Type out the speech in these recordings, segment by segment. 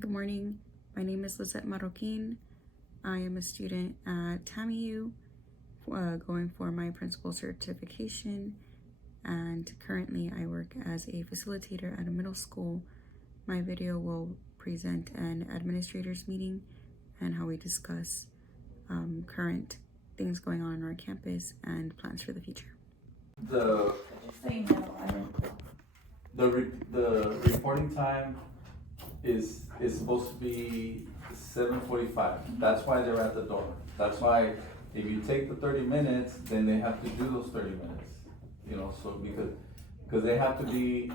Good morning. My name is Lizette Marroquin. I am a student at TAMIU, going for my principal certification, and currently I work as a facilitator at a middle school. My video will present an administrators meeting and how we discuss current things going on our campus and plans for the future. The reporting time is supposed to be 7:45. That's why they're at the door. That's why if you take the 30 minutes, then they have to do those 30 minutes. So because they have to be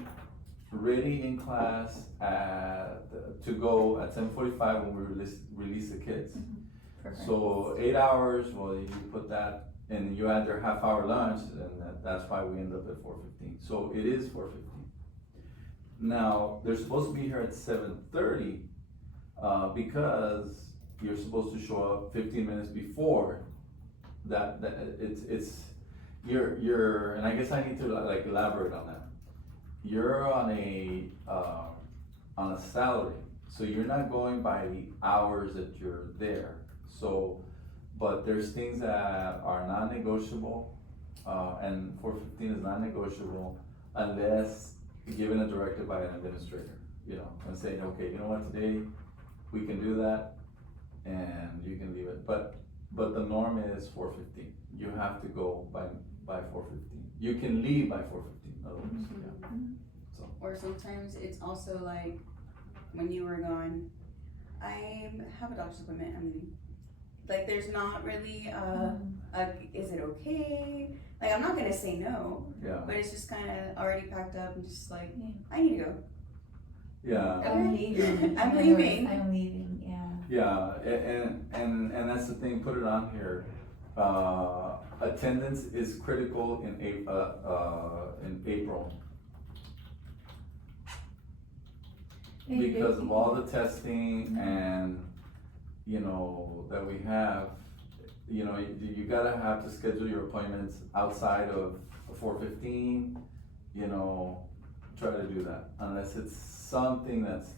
ready in class to go at 7:45 when we release the kids. Perfect. So 8 hours, well, you put that and you add their half-hour lunch, and that's why we end up at 4:15. So it is 4:15. Now, they're supposed to be here at 7:30, because you're supposed to show up 15 minutes before that you're, and I guess I need to like elaborate on that. You're on a salary, so you're not going by the hours that you're there. So, but there's things that are non-negotiable, and 4:15 is non-negotiable unless given a directive by an administrator, and saying, okay, you know what, today we can do that and you can leave it. But the norm is 4:15. You have to go by 4:15. You can leave by 4:15, in other words. Yeah. So. Or sometimes it's also like when you were gone, I have a doctor's appointment, I'm leaving. Like there's not really is it okay? Like I'm not gonna say no, Yeah. but it's just kind of already packed up and just like, I need to go. Yeah. I'm leaving. I'm leaving. I'm leaving, yeah. Yeah, and that's the thing, put it on here. Attendance is critical in April. Because of all the testing and, that we have, you gotta have to schedule your appointments outside of 4:15, try to do that, unless it's something that's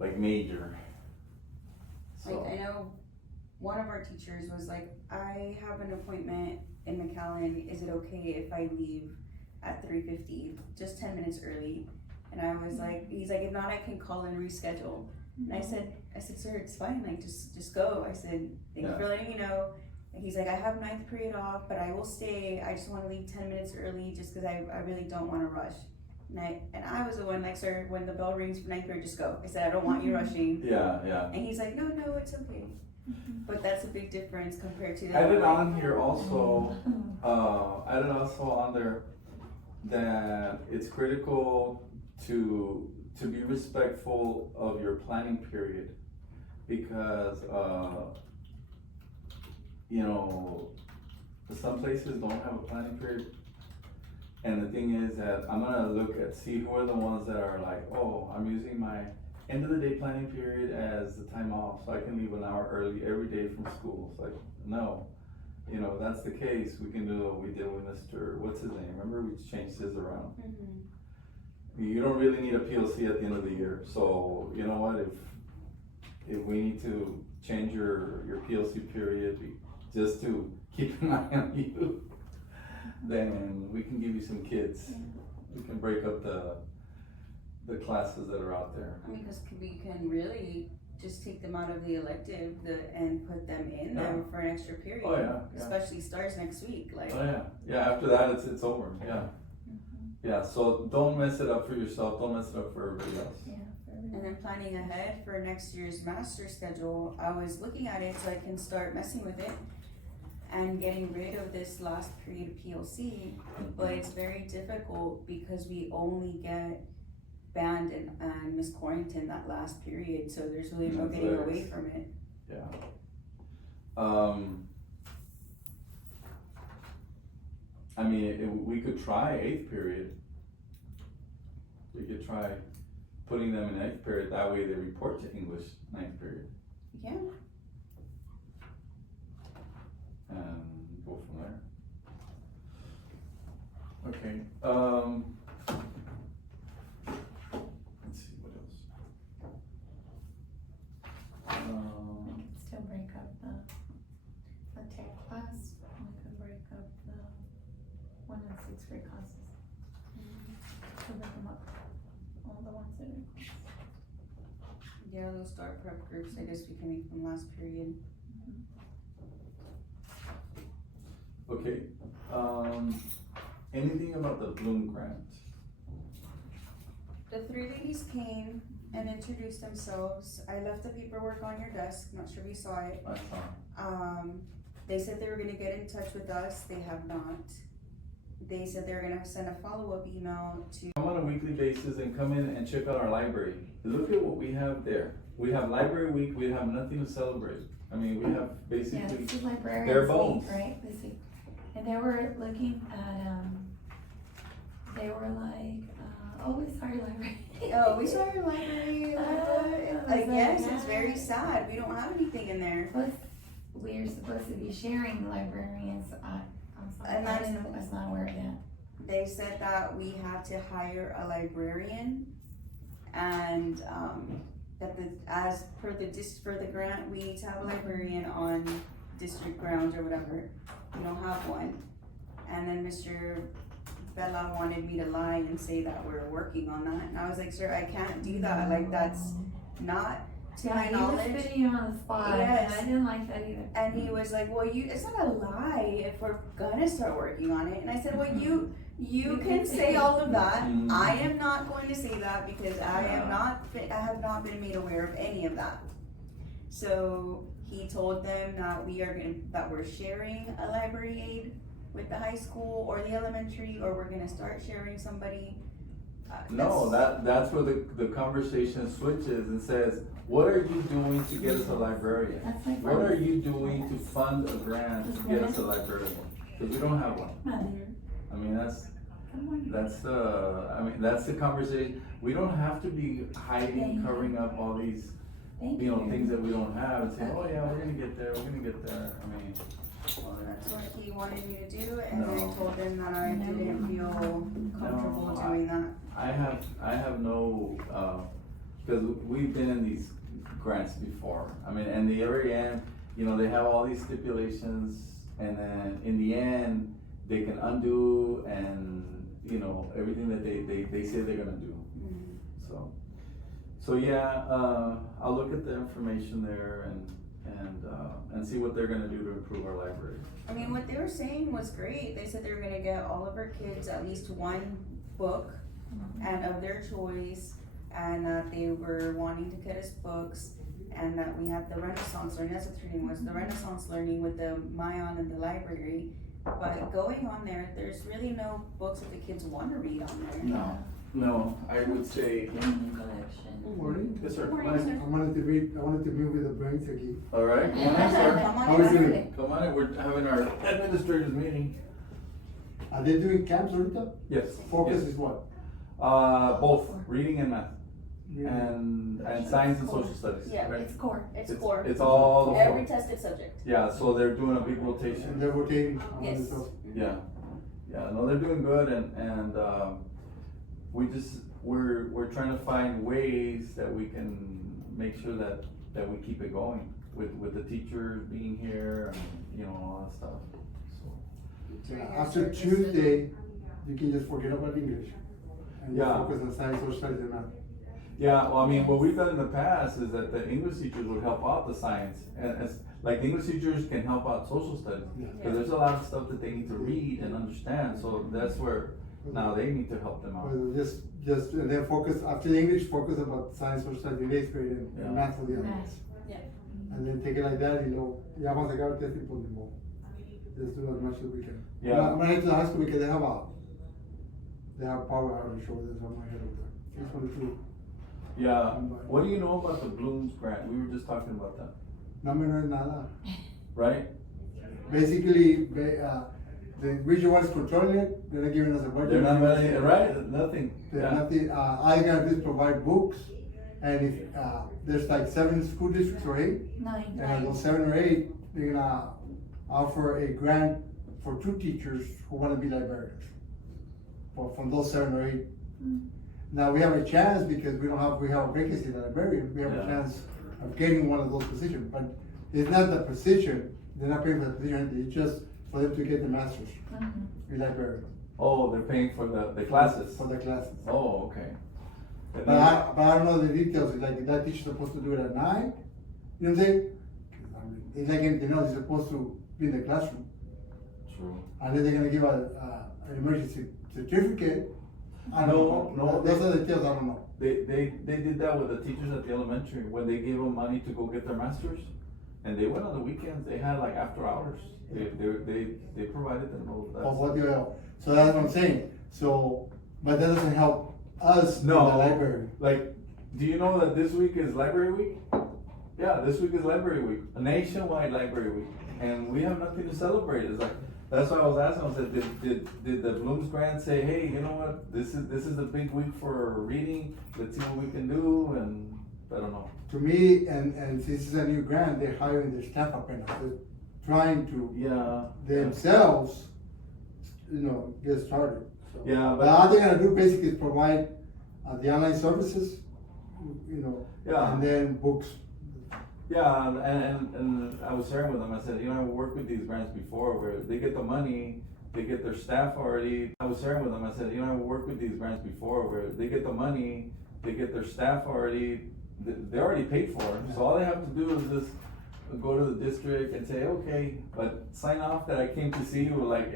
like major. So. Like I know one of our teachers was like, I have an appointment in McAllen, is it okay if I leave at 3:50, just 10 minutes early? And I was like, he's like, if not, I can call and reschedule. And I said, sir, it's fine, like just go. I said, thank you for letting me know. And he's like, I have 9th period off, but I will stay. I just want to leave 10 minutes early just because I really don't want to rush. And I was the one like, sir, when the bell rings for 9th period, just go. I said, I don't want you rushing. Yeah. And he's like, no, it's okay. But that's a big difference compared to the Added on here also, added also on there that it's critical to be respectful of your planning period, because some places don't have a planning period, and the thing is that I'm gonna see who are the ones that are like, oh, I'm using my end of the day planning period as the time off, so I can leave an hour early every day from school. It's like, no, if that's the case, we can do what we did with Mr. What's his name? Remember, we changed his around. Mm-hmm. You don't really need a PLC at the end of the year, so you know what, if we need to change your PLC period just to keep an eye on you, then we can give you some kids. We can break up the classes that are out there. I mean, because we can really just take them out of the elective and put them in there for an extra period. Oh yeah. Especially starts next week. Like. Oh yeah. After that, it's over. Yeah. Yeah. So don't mess it up for yourself. Don't mess it up for everybody else. Yeah. And then planning ahead for next year's master schedule, I was looking at it so I can start messing with it and getting rid of this last period PLC. But it's very difficult because we only get band and Miss Corrington that last period, so there's really no getting away from it. Yeah. I mean, we could try 8th period. We could try putting them in 8th period. That way they report to English 9th period. Yeah. And go from there. Okay. Let's see what else. 1 and 6th grade classes. To look them up, all the ones that are. Yeah, those start prep groups, I guess we can make them last period. Okay, anything about the Bloom grant? The three ladies came and introduced themselves. I left the paperwork on your desk, not sure if you saw it. I saw. They said they were gonna get in touch with us, they have not. They said they were gonna send a follow-up email to, Come on a weekly basis and come in and check out our library. Look at what we have there. We have library week, we have nothing to celebrate. I mean, we have Yeah, basically, this is librarians bare week, bones. right, this week. And they were looking at, they were like, oh, we saw your library. oh, we saw your library. was I like, guess it's yeah. very sad, we don't have anything in there. Plus, we're supposed to be sharing librarians, I'm sorry, And I was not aware of that. They said that we have to hire a librarian and, that as per for the grant, we need to have a librarian on district grounds or whatever. We don't have one. And then Mr. Bella wanted me to lie and say that we're working on that. And I was like, sir, I can't do that. Like, that's not to my Yeah, he was knowledge. putting you on the spot, Yes. and I didn't like that either. And he was like, well, it's not a lie if we're gonna start working on it. And I said, well, you can say all of that. Mhm. I am not going to say that because I have not been made aware of any of that. So he told them that we're sharing a library aide with the high school or the elementary, or we're gonna start sharing somebody. no, that's where the conversation switches and says, what are you doing to get us a librarian? That's like. What are you doing to fund a grant to get us a librarian? Because we don't have one. Mother, I mean, that's come on. that's the conversation. We don't have to be hiding, covering up all these, Thank you know, you. things that we don't have and say, oh yeah, we're gonna get there, we're gonna get there. I mean, Well, that's what he wanted me to do, and I No. told him that I didn't feel comfortable No, doing that. I have no, because we've been in these grants before. I mean, and the very end, you know, they have all these stipulations, and then in the end, they can undo and, you know, everything that they say they're gonna do. So yeah, I'll look at the information there and see what they're gonna do to improve our library. I mean, what they were saying was great. They said they were gonna get all of our kids at least one book and of their choice, and that they were wanting to get us books, and that we had the Renaissance learning, that's what her name was, the Renaissance learning with the Mayan and the library. But going on there, there's really no books that the kids wanna read on there. No, I would say, Cleaning collection. Morning. yes, sir. Morning, Come on sir. in. I wanted to meet with the brains again. All right, come on in, sir. Come on How is in. it? Come on in, we're having our administrators meeting. Are they doing camps ahorita? Yes. Focus yes. is what? Both reading and math, and science and social studies. Yeah, right? It's core. It's core. It's all the Every four. tested subject. Yeah, so they're doing a big And rotation. they're rotating on Yes. themselves. Yeah, no, they're doing good, and we're trying to find ways that we can make sure that we keep it going with the teachers being here and, you know, all that stuff, so. Yeah, after Tuesday, you can just forget about English. And just Yeah. focus on science, social studies, and math. Yeah, well, I mean, what we've done in the past is that the English teachers would help out the science, and like the English teachers can help out social studies. Yeah. Cause there's a lot of stuff that they need to read and understand, so that's where now they need to help them out. Well, just, and then focus, after the English, focus about science, social studies in 8th grade and Yeah. math for the others. Math. Yeah. And then take it like that, ya vamos a sacar el test y pues ni modo. Just do as much as we can. Yeah. I'm gonna head to the high school because they have power out on the shoulder, so I'm gonna head over there. Just wanted to, Yeah, what do you know about the Blooms grant? We were just talking about that, no me no es nada. right? Basically, the region one is controlling it, they're not giving us a budget. They're not really, right, nothing, They're yeah. nothing, all they gotta do is provide books, and if, there's like 7 school districts or 8, 9. and those 7 or 8, they're gonna offer a grant for 2 teachers who wanna be librarians. From those 7 or 8. Now, we have a chance because we have a vacancy in the librarian, we have a Yeah. chance of getting one of those positions, but it's not the position, they're not paying for the position, it's just for them to get the masters in librarian. Oh, they're paying for the classes? For the classes. Oh, okay. But I don't know the details, like, is that teacher supposed to do it at night? You know what I'm saying? I mean, it's like anything else, he's supposed to be in the classroom. True. Unless they're gonna give an emergency certificate. I don't know. No, Those are the details, I don't know. They did that with the teachers at the elementary, when they gave them money to go get their masters. And they went on the weekends, they had like after hours, they provided them those. Of what you have. So that's what I'm saying. So, but that doesn't help us in the No, library. like, do you know that this week is library week? Yeah, this week is library week, a nationwide library week, and we have nothing to celebrate. It's like, that's why I was asking, I said, did the Bloom's Grant say, hey, you know what, this is the big week for reading, let's see what we can do, and I don't know. To me, and since it's a new grant, they're hiring their staff up and they're trying to Yeah. themselves, you know, get started. So, Yeah, but all they're gonna do basically is provide the online services, you know, Yeah. and then books. Yeah, and I was sharing with them, I said, you know, I worked with these grants before where they get the money, they get their staff already. I was sharing with them, I said, you know, I worked with these grants before where they get the money, they get their staff already, they're already paid for. So all they have to do is just go to the district and say, okay, but sign off that I came to see you, like,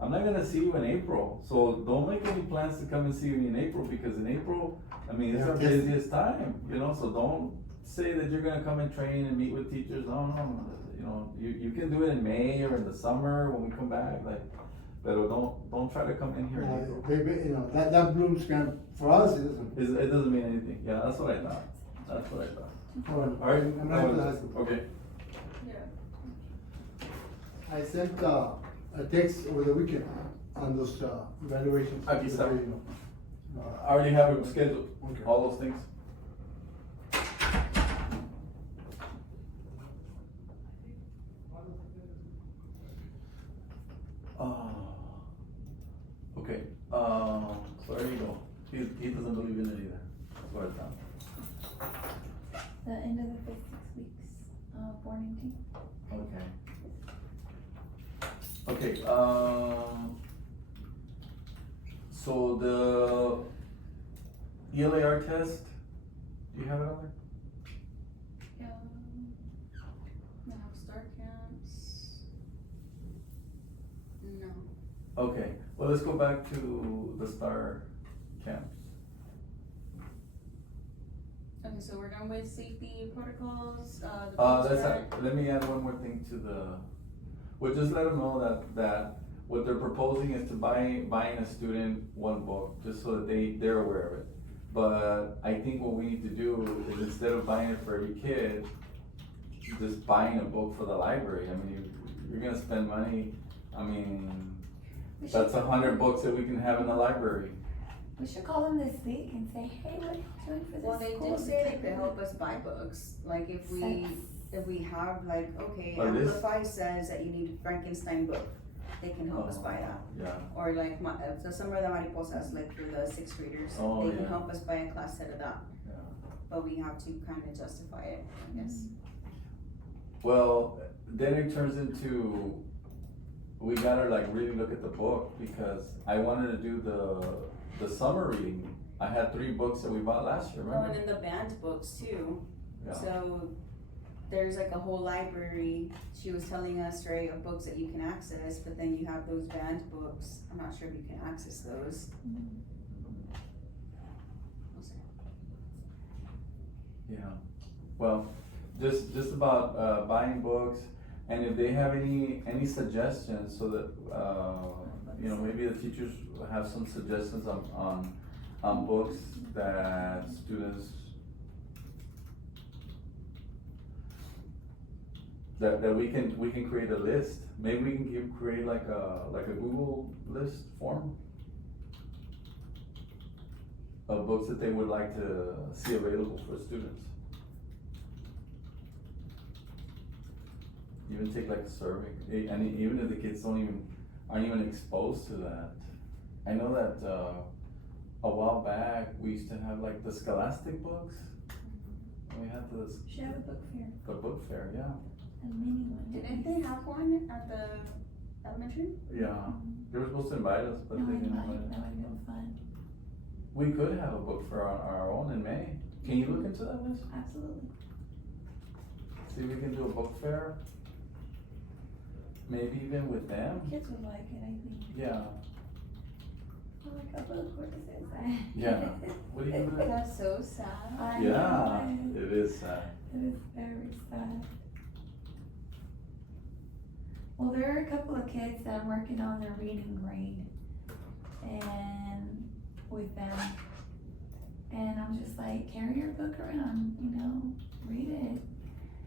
I'm not gonna see you in April. So don't make any plans to come and see me in April, because in April, I mean, it's our Yeah. busiest time, you know, so don't say that you're gonna come and train and meet with teachers. No, you know, you can do it in May or in the summer when we come back, like, but don't try to come in here in April. You know, that Bloom's grant, for us, it doesn't. It doesn't mean anything. Yeah, that's what I thought. That's what I thought. All All right. I'm not gonna ask you. Okay. I sent a text over the weekend on those evaluations. Aquí está. You know. I already have it scheduled, Okay. all those things. Okay, so there you go. He doesn't believe in it either. That's what I found. The end of the first 6 weeks, morning team. Okay. Okay, so the ELAR test, do you have it on there? No, start camps. No. Okay, well, let's go back to the STAR camps. Okay, so we're done with safety protocols, the. Let me add one more thing to well, just let them know that what they're proposing is to buying a student one book, just so that they're aware of it. But I think what we need to do is, instead of buying it for every kid, just buying a book for the library. I mean, you're gonna spend money, I mean, that's 100 books that we can have in the library. We should call them this week and say, hey, what are you doing for this Well, they school? did say they could help us buy books, like if we have like, okay, Like this? Amplify says that you need a Frankenstein book, they can help us buy that. Yeah. Or like, the Summer of the Mariposas, like for the 6th graders, Oh, they can yeah. help us buy a class set of that, Yeah. but we have to kind of justify it, I guess. Well, then it turns into, we gotta like really look at the book, because I wanted to do the summer reading. I had 3 books that we bought last year, Oh, remember? and then the band books too. Yeah. So there's like a whole library, she was telling us, right, of books that you can access, but then you have those band books. I'm not sure if you can access those. Oh, sorry. Yeah, well, just about buying books, and if they have any suggestions, so that, you know, maybe the teachers have some suggestions on books that students, that we can create a list. Maybe we can create like a Google list form of books that they would like to see available for students. Even take like a survey, and even if the kids aren't even exposed to that. I know that, a while back, we used to have like the Scholastic books. We had Should have a book fair, the book fair, yeah. a mini one. Didn't they have one at the Elementary? Yeah, they were supposed to invite us, but No, they I didn't like, invite us. that would have been fun. We could have a book for our own in May. Can you look into that, Liz? Absolutely. See if we can do a book fair? Maybe even with them? Kids would like it, I think. Yeah, Oh, a couple of courses. yeah. What do you do? That's so sad. I Yeah, know it is sad. it is very sad. Well, there are a couple of kids that I'm working on their reading grade and with them. And I'm just like, carry your book around, you know, read it.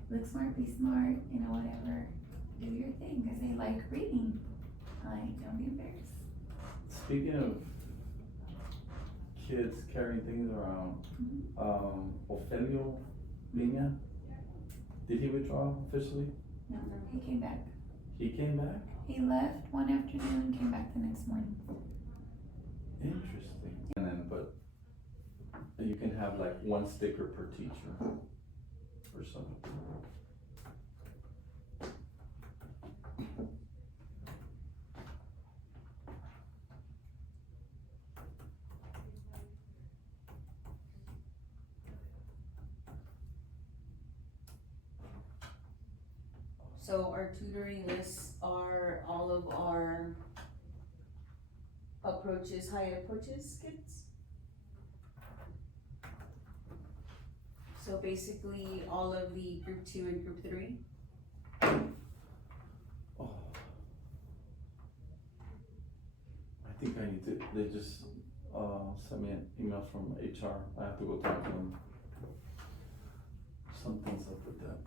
Look smart, be smart, you know, whatever. Do your thing, because they like reading. Like, don't be embarrassed. Speaking of kids carrying things around, Ofelio Lina, did he withdraw officially? No, he came back. He came back? He left one afternoon and came back the next morning. Interesting. And then, but you can have like one sticker per teacher or something. So our tutoring lists are all of our approaches, high approaches kids. So basically all of the group 2 and group 3. Oh. I think I need to, they just, sent me an email from HR. I have to go talk to them. Something's up with that.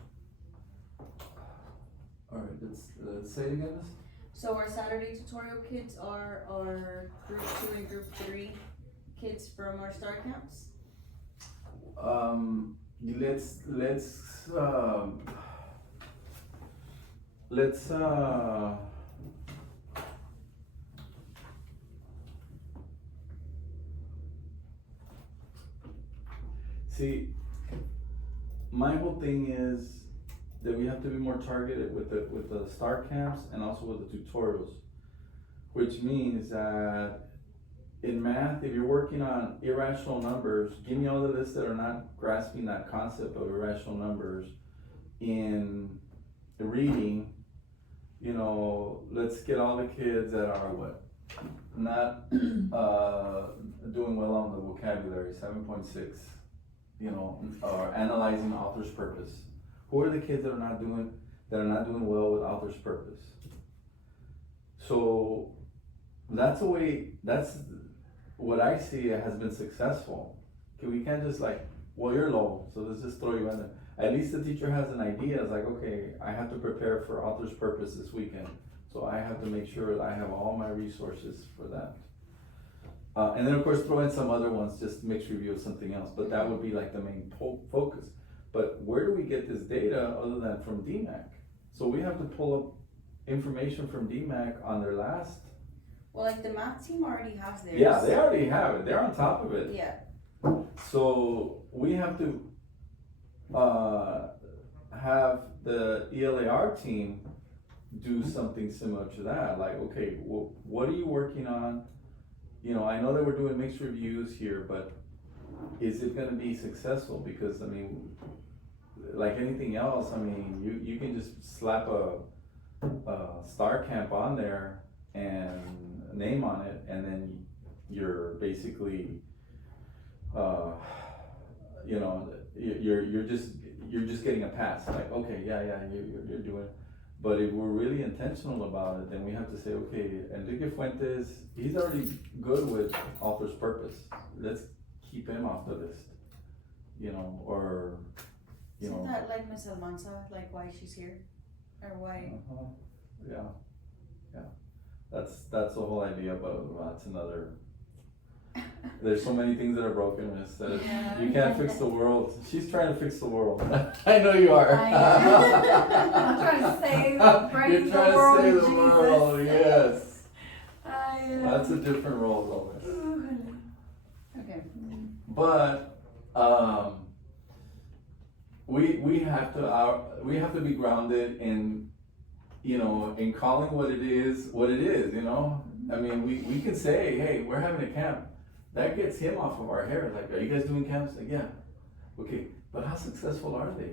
Alright, let's say it again, Miss? So our Saturday tutorial kids are our group 2 and group 3 kids from our STAR camps. Let's see, my whole thing is that we have to be more targeted with the STAR camps and also with the tutorials, which means that in math, if you're working on irrational numbers, give me all the lists that are not grasping that concept of irrational numbers. In reading, you know, let's get all the kids that are not doing well on the vocabulary, 7.6, you know, or analyzing author's purpose. Who are the kids that are not doing well with author's purpose? So that's what I see has been successful. Okay, we can't just like, well, you're low, so let's just throw you in there. At least the teacher has an idea. It's like, okay, I have to prepare for author's purpose this weekend, so I have to make sure that I have all my resources for that. And then of course throw in some other ones, just mixed review of something else, but that would be like the main focus. But where do we get this data other than from DMAC? So we have to pull up information from DMAC on their last. Well, like the math team already has theirs. Yeah, they already have it. They're on top of it. Yeah. So we have to have the ELAR team do something similar to that. Like, okay, what are you working on? You know, I know that we're doing mixed reviews here, but is it going to be successful? Because I mean, like anything else, I mean, you can just slap a STAR camp on there and a name on it, and then you're basically, you know, you're just getting a pass. Like, okay, yeah, you're doing it. But if we're really intentional about it, then we have to say, okay, Enrique Fuentes, he's already good with author's purpose. Let's keep him off the list, you know, or, you know. Isn't that like Miss Almanza, like why she's here? Or why? Yeah. That's the whole idea, but that's another. There's so many things that are broken, Miss, that you can't fix the world. She's trying to fix the world. I know you are. I'm trying to save, bring You're trying the world to save to the Jesus. world, yes. That's a different role, though. Okay. But we have to be grounded in you know, in calling what it is, you know? I mean, we can say, hey, we're having a camp. That gets him off of our hair. Like, are you guys doing camps? Like, yeah. Okay, but how successful are they?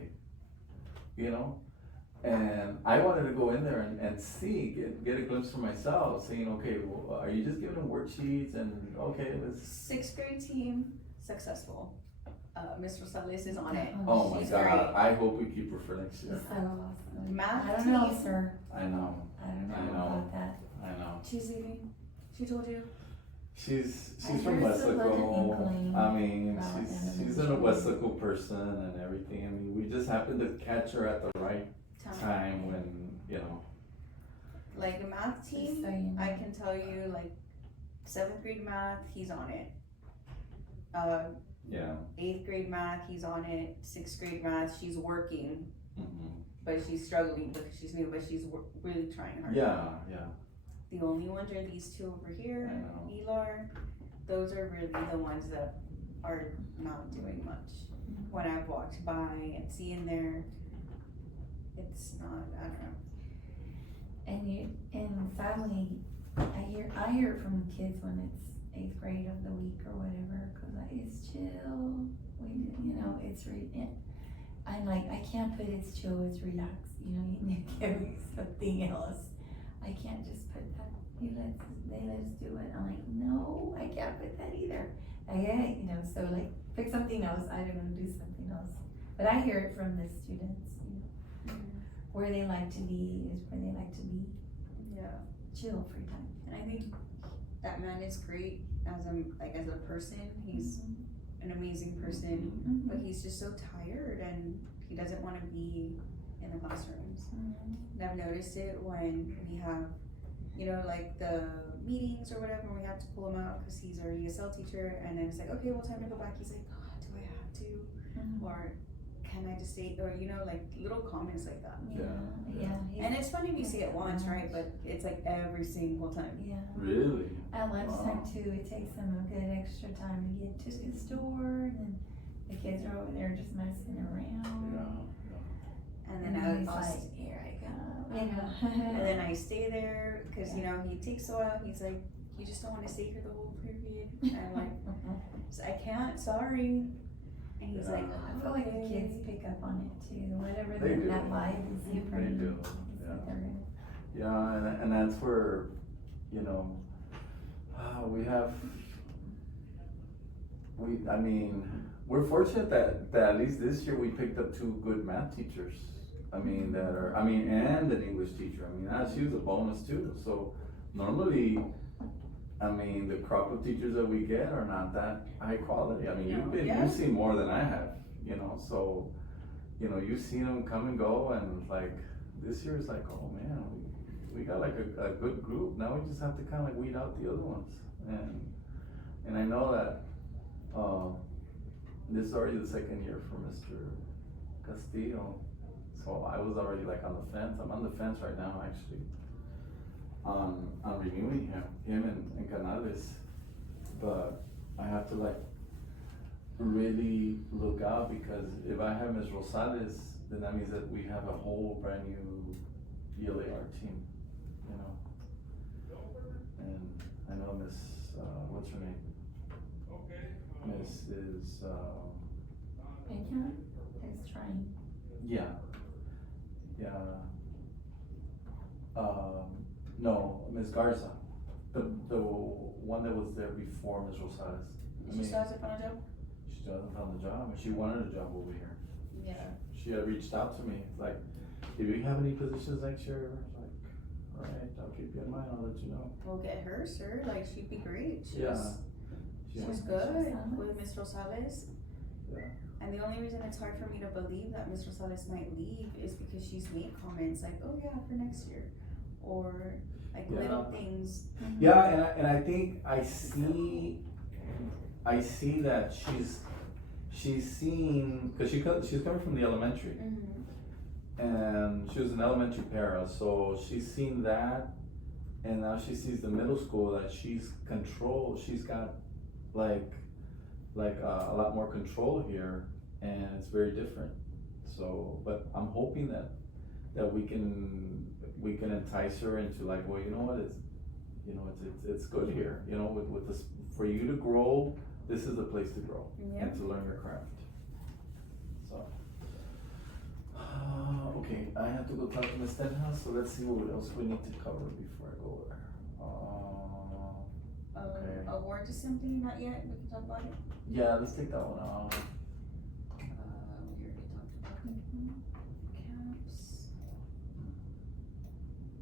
You know? And I wanted to go in there and see, get a glimpse for myself, saying, okay, well, are you just giving them worksheets and, okay, let's. 6th grade team, successful. Miss Rosales is on it. Oh my She's God, great. I hope we keep her for next year. So awesome. Math I don't know, team. sir. I know, I don't know I know. about that. I know. She's leaving. She told you. She's I from heard some little Wesco. inkling I mean, about she's an elementary. Wesco person and everything. I mean, we just happened to catch her at the right time when, you know. Like the math Just team, so you know. I can tell you, like 7th grade math, he's on it. Yeah. 8th grade math, he's on it. 6th grade math, she's working, Mhm. but she's struggling because she's new, but she's really trying hard. Yeah, yeah. The only ones are these two over here, I know. Elar. Those are really the ones that are not doing much. When I've walked by and seen there, it's not, I don't know. And sadly, I hear it from kids when it's 8th grade of the week or whatever, cause it's chill. You know, it's I'm like, I can't put it's chill, it's relaxed. You know, you need to give me something else. I can't just put that. They let us do it. I'm like, no, I can't put that either. You know, so like, pick something else. I don't want to do something else. But I hear it from the students. You know, where they like to be is where they like to be. Yeah. Chill, free time. And I think that man is great as a person. He's an amazing person, Mm-hmm. but he's just so tired and he doesn't want to be in the classrooms. Mm-hmm. And I've noticed it when we have, you know, like the meetings or whatever, and we have to pull him out because he's our ESL teacher, and then it's like, okay, well, time to go back. He's like, oh, do I have to? Mhm. Or can I just stay? Or, you know, like little comments like that. Yeah. And it's funny we say it once, right? But it's like every single time. Yeah. Really? At lunchtime Wow. too, it takes them a good extra time to get to the store, and the kids are over there just messing around. And And then he's I'll like, here I go. and You then I stay there because, you know, he takes a while. He's like, you just don't want to stay here the whole period. And I'm like, so I can't, sorry. And he's like, I feel like the kids pick up on it too, whatever They do. that vibe is different. do, it's yeah. like they're gonna- Yeah, and that's where, you know, I mean, we're fortunate that at least this year we picked up 2 good math teachers. I mean, and an English teacher. I mean, she was a bonus too. So normally, I mean, the crop of teachers that we get are not that high quality. I mean, you've seen more than I have, you know, so, you know, you've seen them come and go, and like, this year is like, oh man, we got like a good group. Now we just have to kind of like weed out the other ones. And I know that, this is already the 2nd year for Mr. Castillo. So I was already like on the fence. I'm on the fence right now, actually, on renewing him and Canales. But I have to like really look out, because if I have Ms. Rosales, then that means that we have a whole brand new ELAR team, you know. And I know Miss, what's her name? Mrs. Peña is trying. Yeah. No, Ms. Garza, the one that was there before Ms. Rosales. she still hasn't found a job? She hasn't found a job, and she wanted a job over here. Yeah. She had reached out to me, like, if you have any positions next year, like, all right, I'll keep you in mind, I'll let you know. We'll get her, sir. Like, she'd be great. She Yeah. was Yeah. good with Miss Rosales. Yeah. And the only reason it's hard for me to believe that Miss Rosales might leave is because she's made comments like, oh yeah, for next year. Or like Yeah. little things. Yeah, and I think I see that she's seen, cause she's coming from the elementary, and she was an elementary para, so she's seen that, and now she sees the middle school that she's got like a lot more control here, and it's very different. So, but I'm hoping that we can we can entice her into like, well, you know what, it's good here, with this, for you to grow, this is the place to grow Yeah. and to learn your craft. So, okay, I have to go talk to Ms. Stenhouse, so let's see what else we need to cover before I go there. Okay. Award assembly, not yet, we can talk about it. Yeah, let's take that one off. We already talked about caps.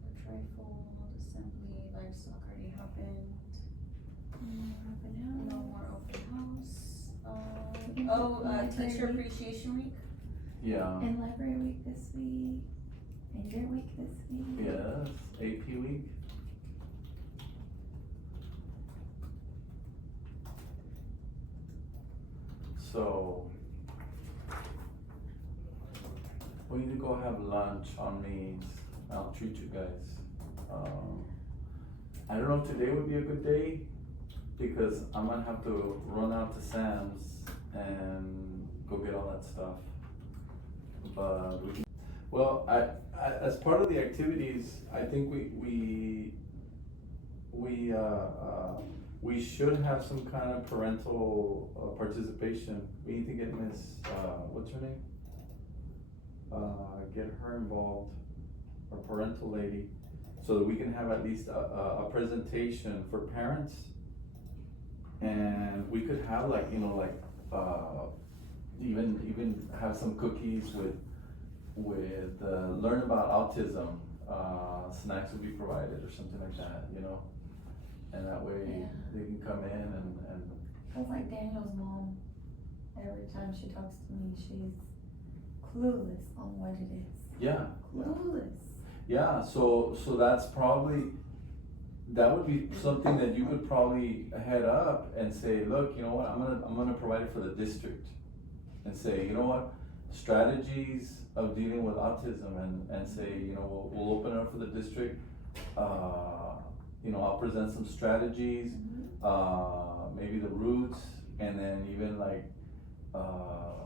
The trifle assembly, livestock already happened. No more open house. Teacher appreciation week. Yeah. And library week this week, and your week this week. Yes, AP week. So, we need to go have lunch on me. I'll treat you guys. I don't know if today would be a good day, because I'm gonna have to run out to Sam's and go get all that stuff. But we can, well, I as part of the activities, I think we should have some kind of parental participation. We need to get Miss, what's her name? Get her involved, our parental lady, so that we can have at least a presentation for parents. And we could have like, even have some cookies with learn about autism, snacks will be provided or something like that, and that way Yeah. they can come in and Cause like Daniel's mom, every time she talks to me, she's clueless on what it is. yeah. Clueless. Yeah, so that's probably, that would be something that you could probably head up and say, look, you know what, I'm gonna provide it for the district. And say, you know what, strategies of dealing with autism, and say, we'll open it up for the district. I'll present some strategies, maybe the roots, and then even like,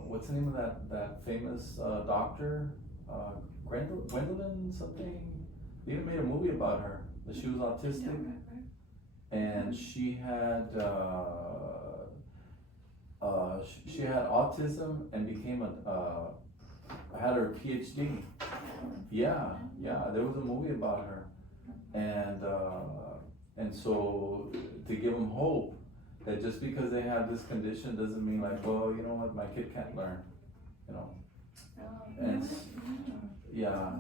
what's the name of that famous doctor? Gwendolyn something? They even made a movie about her, that she was autistic, and she had autism and became had her PhD. Yeah, there was a movie about her, and so to give them hope that just because they have this condition doesn't mean like, well, you know what, my kid can't learn, And yeah,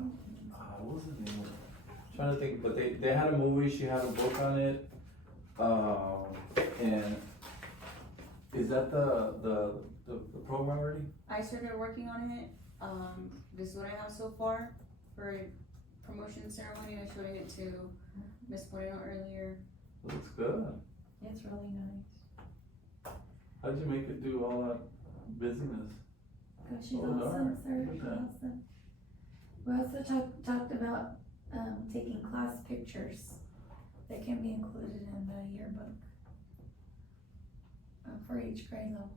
what was the name of it? I'm trying to think, but they had a movie, she had a book on it, and is that the program already? I started working on it. This is what I have so far for a promotion ceremony. I showed it to Miss Moreno earlier. Looks good. It's really nice. How'd you make it do all that busyness? Cause she's Oh, awesome, darn. sir, Look she's at that. awesome. We also talked about, taking class pictures that can be included in the yearbook. For each grade level.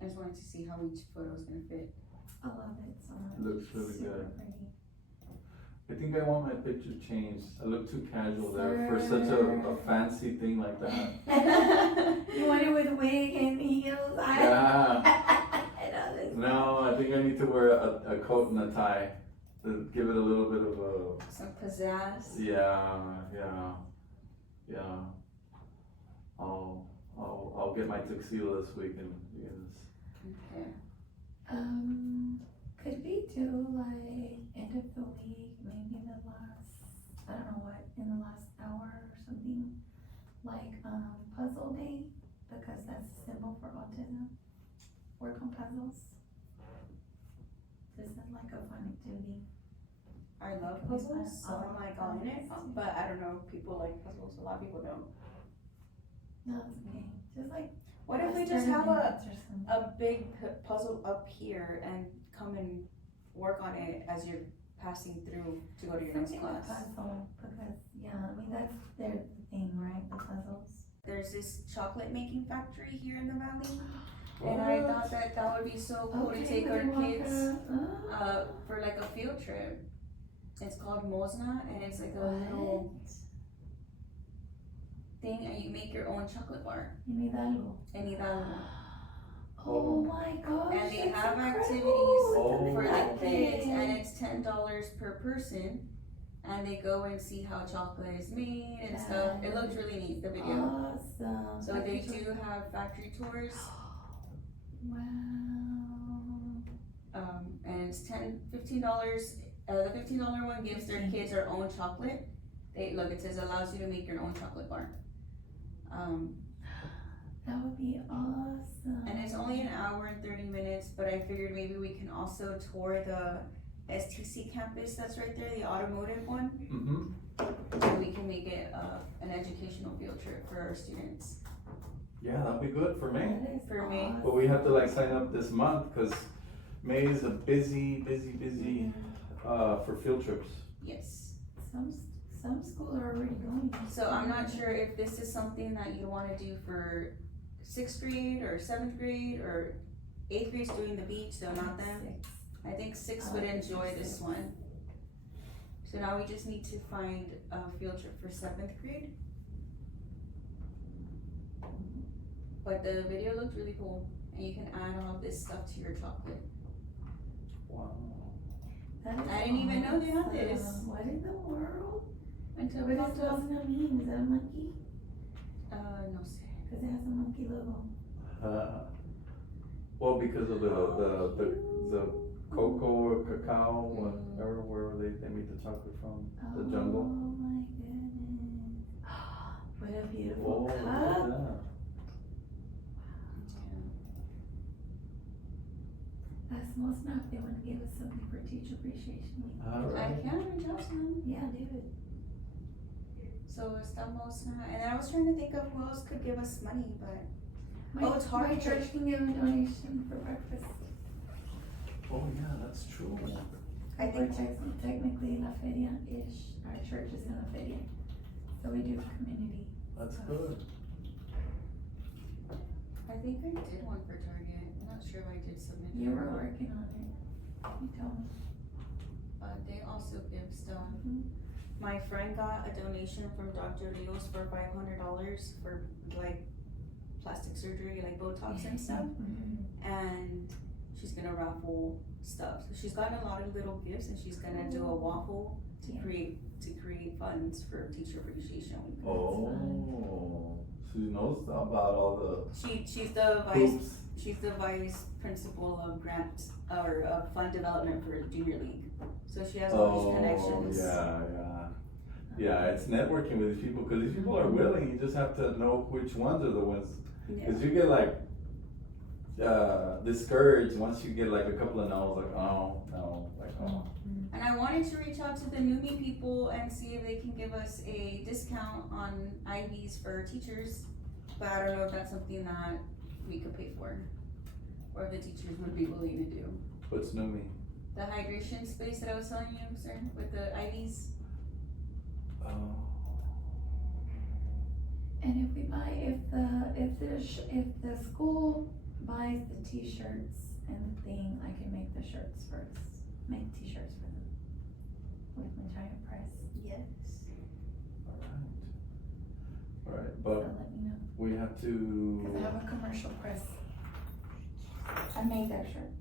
I just wanted to see how each photo is gonna fit. I love it so much. Looks really Super good. pretty. I think I want my picture changed. I look too casual there for such a fancy thing like that. You want it with wig and heels? Yeah. I know this. No, I think I need to wear a coat and a tie to give it a little bit of Some pizzazz. yeah. I'll get my tuxedo this week and Okay. Could we do like end of the week, maybe in the last hour or something, like puzzle day, because that's a symbol for autism. Work on puzzles. This is like a fun activity. I love Yes, puzzles, so I I'm like love on it, puzzles. but I don't know if people like puzzles. A lot of people don't. No, it's okay. Just like. What if we let's just turn have minutes or something. a big puzzle up here and come and work on it as you're passing through to go to your next Something like class? puzzle, because, yeah, I mean, that's their thing, right, the puzzles. There's this chocolate making factory here in the valley And I thought that would be so cool to take our kids Oh. for like a field trip. It's called Mosna, and it's like a little thing, and you make your own chocolate bar In Hidalgo. in Hidalgo. Oh my gosh. And they that's have activities Oh. for the Love kids, it. and it's $10 per person. And they go and see how chocolate is made and stuff. It looks really neat, the video. Awesome. So they do have factory tours, Wow. and it's $15. The $15 one gives their kids their own chocolate. It says allows you to make your own chocolate bar. That would be awesome. And it's only an hour and 30 minutes, but I figured maybe we can also tour the STC campus that's right there, the automotive one. Mm-hmm. And we can make it an educational field trip for our students. Yeah, that'd be good for me. That is For me. awesome. But we have to like sign up this month, cause May is a busy for field trips. Yes. Some schools are already going. So I'm not sure if this is something that you want to do for 6th grade or 7th grade or 8th grade's doing the beach, so not them. I think 6 would enjoy this one. So now we just need to find a field trip for 7th grade. But the video looked really cool, and you can add all of this stuff to your chocolate. Wow. That is I didn't even know they had awesome. this. What in the world? Until What we does got to, Mosna mean? Is that a monkey? no sé. Because it has a monkey logo. Well, because of the cocoa or cacao, whatever, where they made the chocolate from, the jungle. Oh my goodness. What a beautiful Oh, look at cup. that. That's most not, they want to give us something for Teacher Appreciation Week. All I right. can reach out to them. Yeah, do it. So estamos, and I was trying to think of who else could give us money, but My, it's hard my to- church can give a donation for breakfast. Oh, yeah, that's true. I think We're technically La Feria-ish. Our church is in La Feria. So we do community. That's good. I did one for Target. I'm not sure if I did submit it You were or not. working on it. You told me. But they also give stuff. Mhm. My friend got a donation from Dr. Leo's for $500 for like plastic surgery, like Botox and stuff. Mhm. And she's gonna raffle stuff. So she's gotten a lot of little gifts, and she's gonna do a waffle to Yeah. create funds for Teacher Appreciation Week. Oh, she knows about all the She's the vice hoops. She's the vice principal of grants or of fund development for Junior League. So she has all these connections. Yeah, it's networking with these people, because these people are willing, you just have to know which ones are the ones, Yeah. because you get like, discouraged once you get like a couple of no's, like, oh, no, like, oh. And I wanted to reach out to the NUMI people and see if they can give us a discount on IVs for teachers, but I don't know if that's something that we could pay for, or if the teachers would be willing to do. What's new me? The hydration space that I was telling you, sir, with the IVs. Oh. And if we buy, if the school buys the t-shirts and the thing, I can make the shirts first. Make t-shirts for them with my giant press. Yes. Alright, So but let me know. we have to, Cause I have a commercial press. I made their shirts.